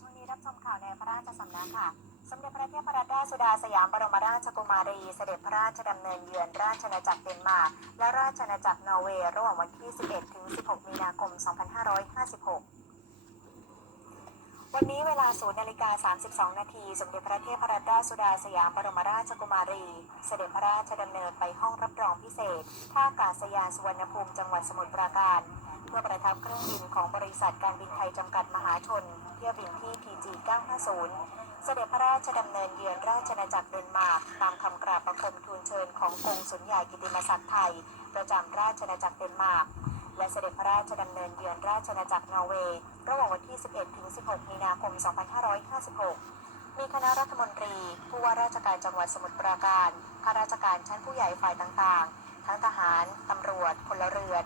ช่วงนี้รับชมข่าวในพระราชสำนักค่ะ สมเด็จพระเทพรัตนราชสุดาสยามบรมราชกุมารี เสด็จพระราชดำเนินเยือนราชอาณาจักรเดนมาร์กและราชอาณาจักรนอร์เวย์ระหว่างวันที่ 11 ถึง 16 มีนาคม 2556 วันนี้เวลา0นาฬิกา32 นาที สมเด็จพระเทพรัตนราชสุดาสยามบรมราชกุมารี เสด็จพระราชดำเนินไปห้องรับรองพิเศษ ท่าอากาศยานสุวรรณภูมิจังหวัดสมุทรปราการ เพื่อประทับเครื่องบินของบริษัทการบินไทยจำกัดมหาชน เที่ยวบินที่ PG 950 เสด็จพระราชดำเนินเยือนราชอาจักรเดนมาร์กตามคำกราบประคมทูลเชิญของกงสุลใหญ่กิติมศักดิ์ไทย ประจำราชอาณาจักรเดนมาร์ก และเสด็จพระราชดำเนินเยือนราชอาณาจักรนอร์เวย์ระหว่างวันที่ 11 ถึง 16 มีนาคม 2556 มีคณะรัฐมนตรี ผู้ว่าราชการจังหวัดสมุทรปราการข้าราชการชั้นผู้ใหญ่ฝ่ายต่างๆ ทั้งทหาร ตำรวจ พลเรือน